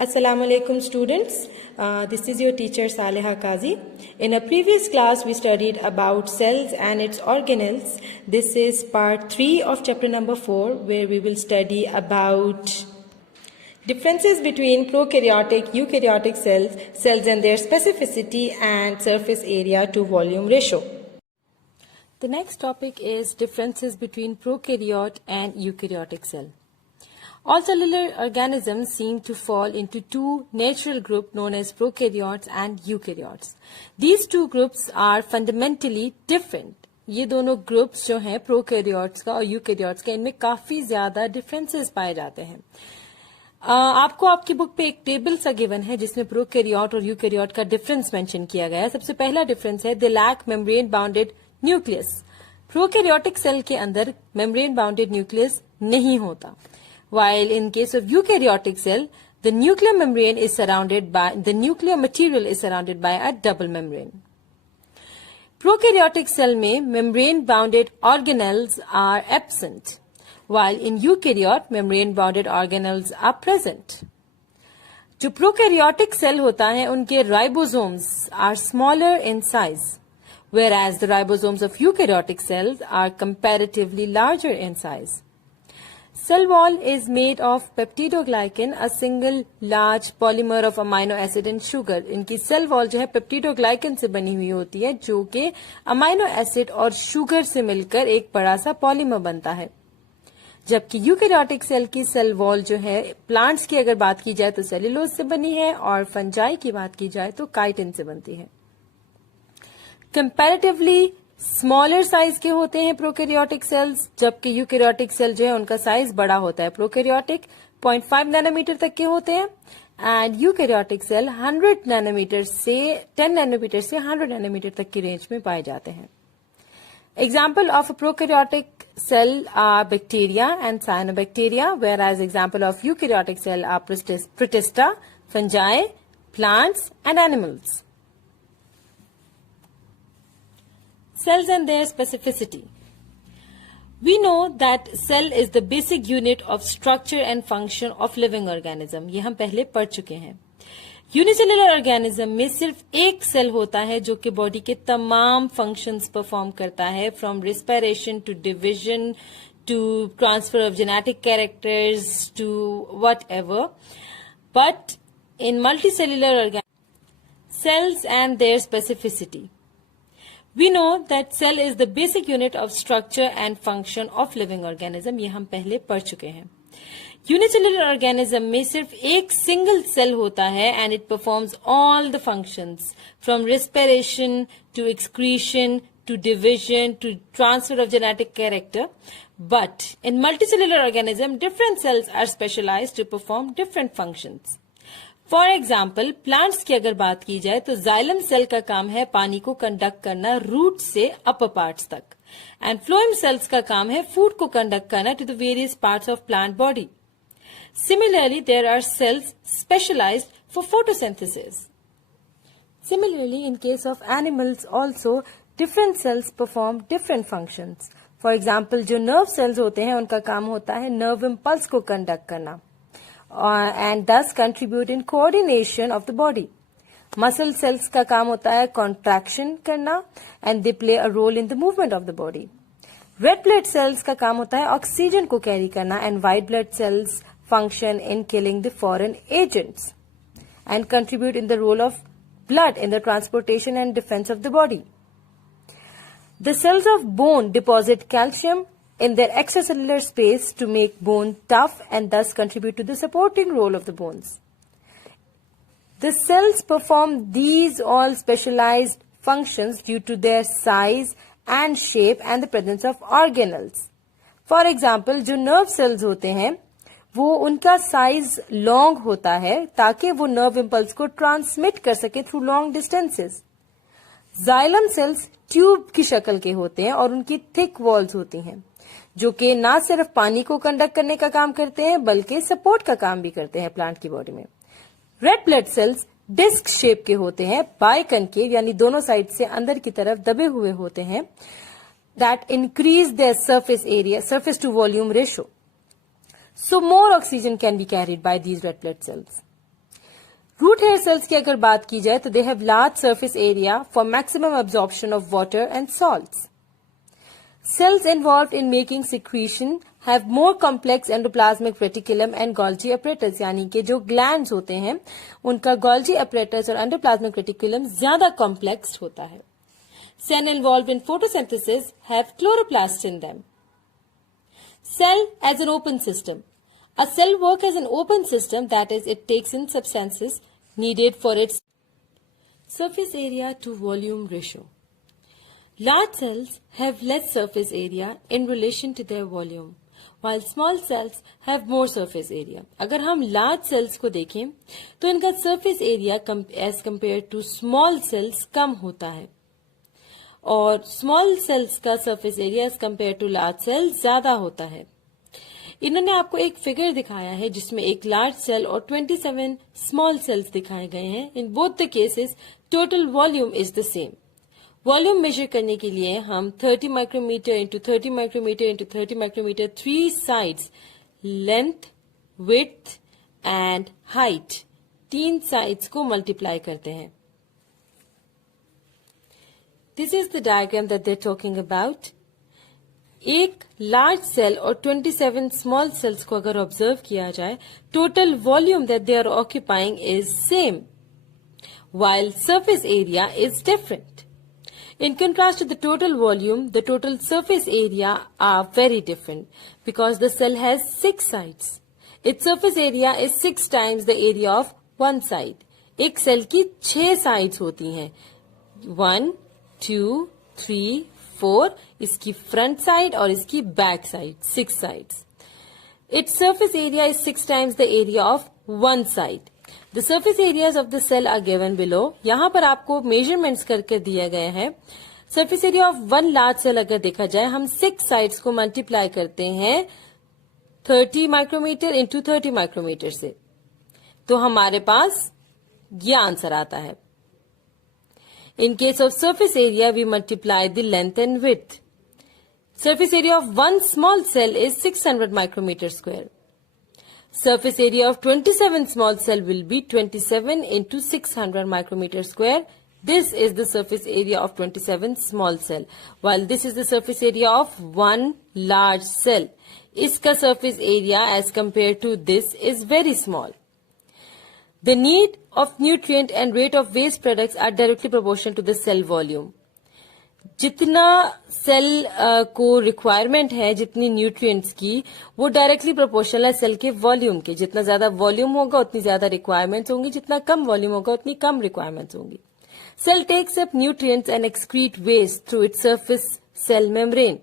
Assalamu alaikum students. This is your teacher Saleha Qazi. In a previous class we studied about cells and its organelles. This is part 3 of chapter number 4 where we will study about differences between prokaryotic, eukaryotic cells and their specificity and surface area to volume ratio. The next topic is differences between prokaryote and eukaryotic cell. All cellular organisms seem to fall into two natural groups known as prokaryotes and eukaryotes. These two groups are fundamentally different. ये दोनों groups जो हैं prokaryotes का और eukaryotes का इनमें काफी ज्यादा डिफरेंसेस पाए जाते हैं. आपको आपकी बुक पे एक टेबल सा गिवन है जिसमें प्रोकैरियोट और यूकैरियोट का डिफरेंस मेंशन किया गया है. सबसे पहला डिफरेंस है they lack membrane bounded nucleus. Prokaryotic cell के अंदर मेम्ब्रेन बाउंडेड न्यूक्लियस नहीं होता. While in case of eukaryotic cell, the nuclear material is surrounded by a double membrane. Prokaryotic cell में membrane bounded organelles are absent, while in eukaryote membrane bounded organelles are present. जो prokaryotic cell होता है उनके ribosomes are smaller in size, whereas the ribosomes of eukaryotic cells are comparatively larger in size. Cell wall is made of peptidoglycan, a single large polymer of amino acid and sugar. इनकी cell wall जो है peptidoglycan से बनी हुई होती है जो कि amino acid और sugar से मिलकर एक बड़ा सा polymer बनता है. जबकि eukaryotic cell की cell wall जो है plants की अगर बात की जाए तो cellulose से बनी है और fungi की बात की जाए तो chitin से बनती है. Comparatively स्मॉलर साइज के होते हैं प्रोकैरियोटिक सेल्स जबकि यूकैरियोटिक सेल जो है उनका साइज बड़ा होता है. प्रोकैरियोटिक 0.5 नैनोमीटर तक के होते हैं एंड यूकैरियोटिक सेल 100 नैनोमीटर से 10 नैनोमीटर से 100 नैनोमीटर तक की रेंज में पाए जाते हैं. Example of prokaryotic cell are bacteria and cyanobacteria whereas example of eukaryotic cell are protista, fungi, plants and animals. Cells and their specificity. We know that cell is the basic unit of structure and function of living organism. ये हम पहले पढ़ चुके हैं. Unicellular organism में सिर्फ एक cell होता है जो कि बॉडी के तमाम फंक्शंस परफॉर्म करता है, from respiration to division to transfer of genetic characters to whatever. But in multicellular organism cells and their specificity. We know that cell is the basic unit of structure and function of living organism. ये हम पहले पढ़ चुके हैं. Unicellular organism में सिर्फ एक single cell होता है and it performs all the functions from respiration to excretion to division to transfer of genetic character. But in multicellular organism, different cells are specialized to perform different functions. For example plants की अगर बात की जाए तो xylem cell का काम है पानी को कंडक्ट करना रूट से अपर पार्ट्स तक एंड फ्लोएम सेल्स का काम है फूड को कंडक्ट करना to the various parts of plant body. Similarly there are cells specialised for photosynthesis. Similarly in case of animals also different cells perform different functions. For example जो nerve cells होते हैं उनका काम होता है nerve impulse को conduct करना and thus contribute in coordination of the body. Muscle cells का काम होता है contraction करना and they play a role in the movement of the body. Red blood cells का काम होता है ऑक्सीजन को कैरी करना and white blood cells function in killing the foreign agents and contribute in the role of blood in the transportation and defense of the body. The cells of bone deposit calcium in their extracellular space to make bone tough and thus contribute to the supporting role of the bones. The cells perform these all specialized functions due to their size and shape and the presence of organelles. For example, जो nerve cells होते हैं वो उनका size long होता है ताकि वो nerve impulse को transmit कर सके through long distances. Xylem cells tube की शक्ल के होते हैं और उनकी thick walls होती हैं जो कि ना सिर्फ पानी को कंडक्ट करने का काम करते हैं बल्कि सपोर्ट का काम भी करते हैं प्लांट की बॉडी में. Red blood cells disc shape के होते हैं, बाइकनकेव यानी दोनों साइड से अंदर की तरफ दबे हुए होते हैं, that increase their surface area, surface to volume ratio. So more oxygen can be carried by these red blood cells. Root hair cells की अगर बात की जाए तो they have large surface area for maximum absorption of water and salts. Cells involved in making secretion have more complex endoplasmic reticulum and Golgi apparatus, यानी कि जो glands होते हैं उनका Golgi apparatus और endoplasmic reticulum ज्यादा complex होता है. Cells involved in photosynthesis have chloroplasts in them. Cell as an open system. A cell works as an open system, that is, it takes in substances needed for its surface area to volume ratio. Large cells have less surface area in relation to their volume, while small cells have more surface area. अगर हम large cells को देखें तो इनका surface area as compared to small cells कम होता है और small cells का surface area as compared to large cells ज्यादा होता है. इन्होंने आपको एक फिगर दिखाया है जिसमें एक लार्ज सेल और 27 स्मॉल सेल्स दिखाए गए हैं. In both the cases total volume is the same. Volume measure करने के लिए हम 30 micrometre into 30 micrometre into 30 micrometre 3 sides length, width and height 3 sides को मल्टीप्लाई करते हैं. This is the diagram that they are talking about. एक large cell और 27 small cells को अगर ऑब्जर्व किया जाए, total volume that they are occupying is same, while surface area is different. In contrast to the total volume, the total surface area are very different because the cell has 6 sides. Its surface area is 6 times the area of one side. एक cell की 6 sides होती हैं. 1, 2, 3, 4. इसकी front side और इसकी back side. 6 sides. Its surface area is 6 times the area of one side. The surface areas of the cell are given below. यहाँ पर आपको measurements करके दिए गए हैं. Surface area of one large cell अगर देखा जाए, हम 6 sides को multiply करते हैं 30 माइक्रोमीटर into 30 माइक्रोमीटर से, तो हमारे पास ये आंसर आता है. In case of surface area, we multiply the length and width. Surface area of one small cell is 600 micrometer square. Surface area of 27 small cell will be 27 into 600 micrometer square. This is the surface area of 27 small cell, while this is the surface area of one large cell. Iska surface area as compared to this is very small. The need of nutrient and rate of waste products are directly proportional to the cell volume. जितना cell को requirement है, जितनी nutrients की, वो directly proportional है cell के volume के. जितना ज्यादा वॉल्यूम होगा उतनी ज्यादा रिक्वायरमेंट्स होंगी, जितना कम वॉल्यूम होगा उतनी कम रिक्वायरमेंट्स होंगी. Cell takes up nutrients and excrete waste through its surface cell membrane.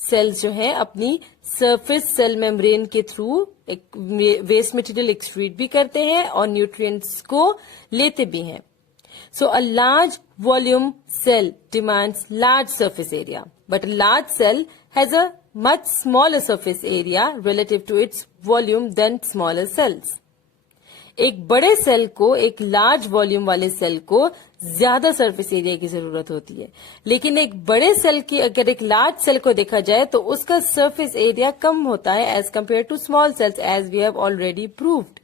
Cells जो है अपनी सरफेस सेल मेम्ब्रेन के थ्रू वेस्ट मटेरियल एक्सक्रीट भी करते हैं और न्यूट्रिएंट्स को लेते भी हैं. So a large volume cell demands large surface area, but a large cell has a much smaller surface area relative to its volume than smaller cells. एक बड़े सेल को, एक लार्ज वॉल्यूम वाले सेल को ज्यादा सरफेस एरिया की जरूरत होती है, लेकिन एक बड़े सेल की अगर एक लार्ज सेल को देखा जाए तो उसका सरफेस एरिया कम होता है as compared to small cells, as we have already proved.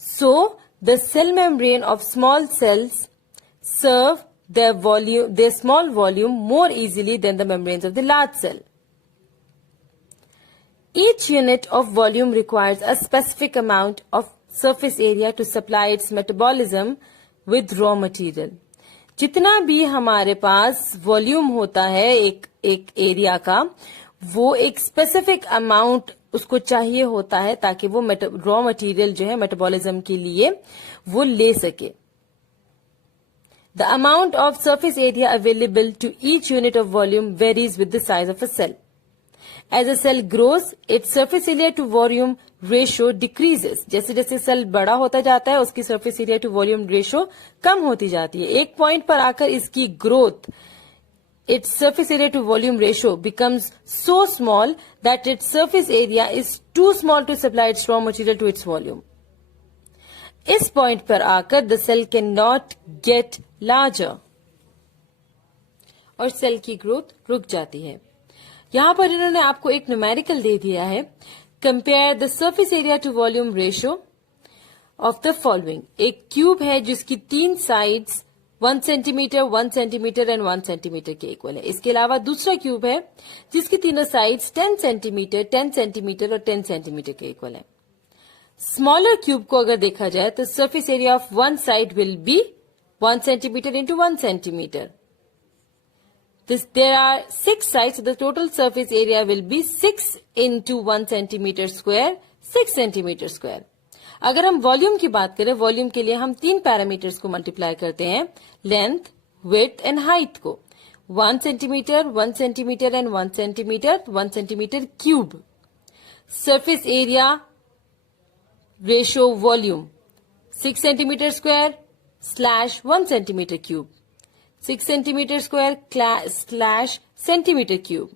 So the cell membrane of small cells serve their small volume more easily than the membranes of the large cell. Each unit of volume requires a specific amount of surface area to supply its metabolism with raw material. जितना भी हमारे पास volume होता है एक area का, वो एक specific amount उसको चाहिए होता है ताकि वो रॉ मटेरियल जो है मेटाबॉलिज्म के लिए वो ले सके. The amount of surface area available to each unit of volume varies with the size of a cell. As a cell grows, its surface area to volume ratio decreases. जैसे जैसे cell बड़ा होता जाता है उसकी surface area to volume ratio कम होती जाती है. एक पॉइंट पर आकर इसकी growth, its surface area to volume ratio becomes so small that its surface area is too small to supply its raw material to its volume. इस point पर आकर the cell cannot get larger और cell की growth रुक जाती है. यहां पर इन्होंने आपको एक न्यूमेरिकल दे दिया है. Compare the surface area to volume ratio of the following. एक क्यूब है जिसकी 3 sides 1 centimetre, 1 centimetre and 1 centimetre के इक्वल है। इसके अलावा दूसरा क्यूब है जिसकी तीनों साइड्स 10 सेंटीमीटर, 10 सेंटीमीटर और 10 सेंटीमीटर के इक्वल है। स्मॉलर क्यूब को अगर देखा जाए तो surface area of one side will be 1 centimeter into 1 centimeter. There are 6 sides, so the total surface area will be 6 into 1 centimeter square, 6 centimeter square. अगर हम वॉल्यूम की बात करें, वॉल्यूम के लिए हम 3 पैरामीटर्स को मल्टीप्लाई करते हैं, लेंथ, विड्थ एंड हाइट को। 1 centimetre, 1 centimetre and 1 centimetre, 1 centimetre cube. Surface area ratio volume 6 centimetre square slash 1 centimetre cube, 6 centimetre square slash centimetre cube.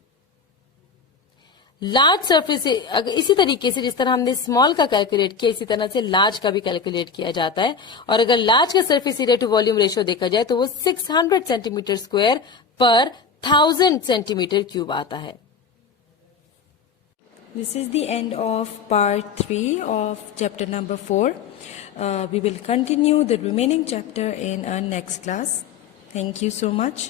Large surface, अगर इसी तरीके से जिस तरह हमने स्मॉल का कैलकुलेट किया, इसी तरह से लार्ज का भी कैलकुलेट किया जाता है। और अगर लार्ज का surface area to volume ratio देखा जाए तो वो 600 सेंटीमीटर स्क्वायर पर 1000 सेंटीमीटर क्यूब आता है। This is the end of part 3 of chapter number 4. We will continue the remaining chapter in our next class. Thank you so much.